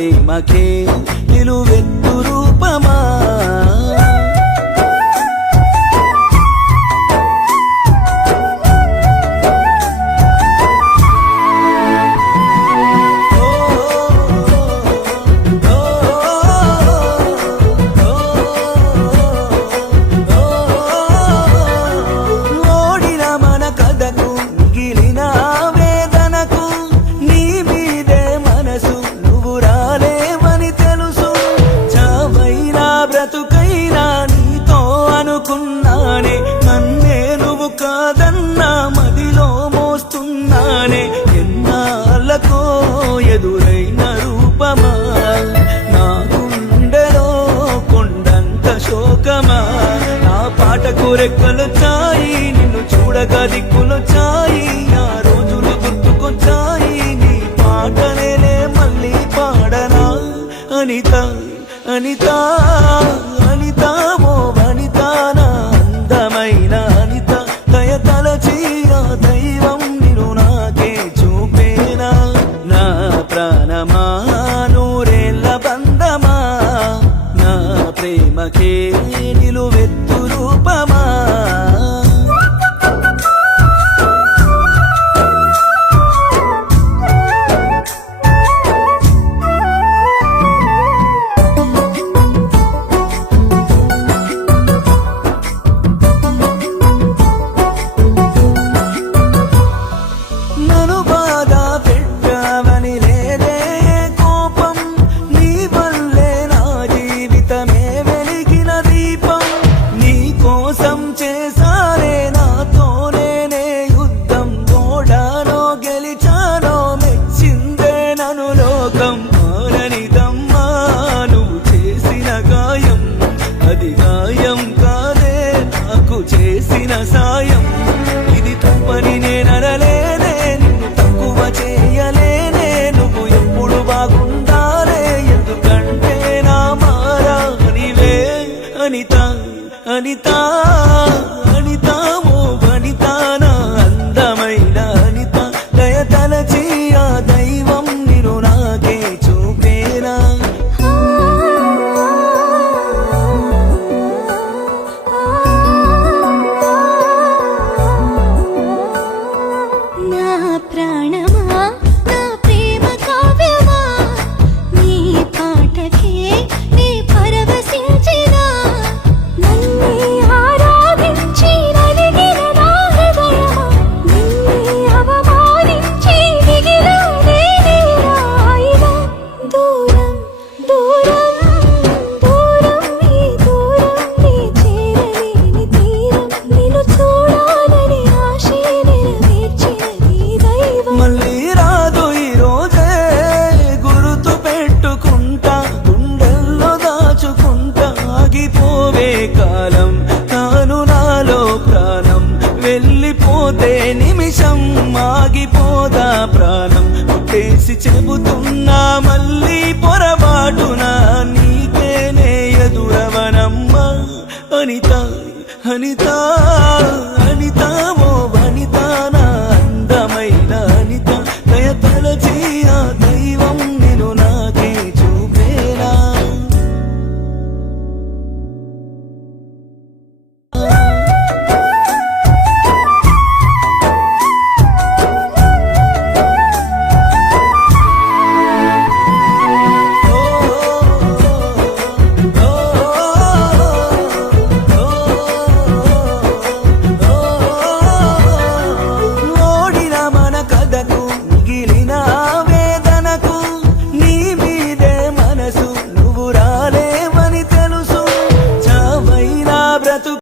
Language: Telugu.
ప్రేమకే నిలువెత్తు రూపమా ఎదురైన రూపమా నా గుండెలో కొండంత శోకమా నా పాటకు రెక్కలు చాయి నిన్ను చూడగా దిక్కులు చాయి ఆ రోజులు గుర్తుకొచ్చాయి నీ పాటనే మళ్ళీ పాడనా అనిత అనిత అనిత ఓ వనిత నా అందమైన అనిత దయ తలచి ఆ దైవం నిన్ను నాకే చూపేనా నా ప్రాణమా నూరేళ్ళ బంధమా నా ప్రేమకే నిలువెత్తు రూపమా చేసిన సాయం ఇది తప్పని నేననలేనే నిన్ను తక్కువ చేయలేనే నువ్వు ఎప్పుడు బాగుండాలే ఎందుకంటే నా మారా నీవే అనిత అనిత అనిత ఓ వనిత నా అందమైన అనిత దయ తలచి ఆ దైవం నిన్ను నాకే చూపేనా ప్రాణమా నా ప్రేమ కావ్యమా నీ పాటకే నీ పరవశించినా నన్నే ఆరాధించి నలిగిన నా హృదయమా నిన్నే అవమానించి మిగిలానే నీరాయినా దూరం దూరం దూరం నీ చేరలేని తీరం నిన్ను చూడాలని ఆశే నెరవేర్చినది మళ్ళీ రాదు ఈ రోజే గుర్తు పెట్టుకుంటా గుండెల్లో దాచుకుంటా ఆగిపోవే కాలం తాను నాలో ప్రాణం వెళ్ళిపోతే నిమిషం ఆగిపోదా ప్రాణం కొట్టేసి చెబుతున్నా మళ్ళీ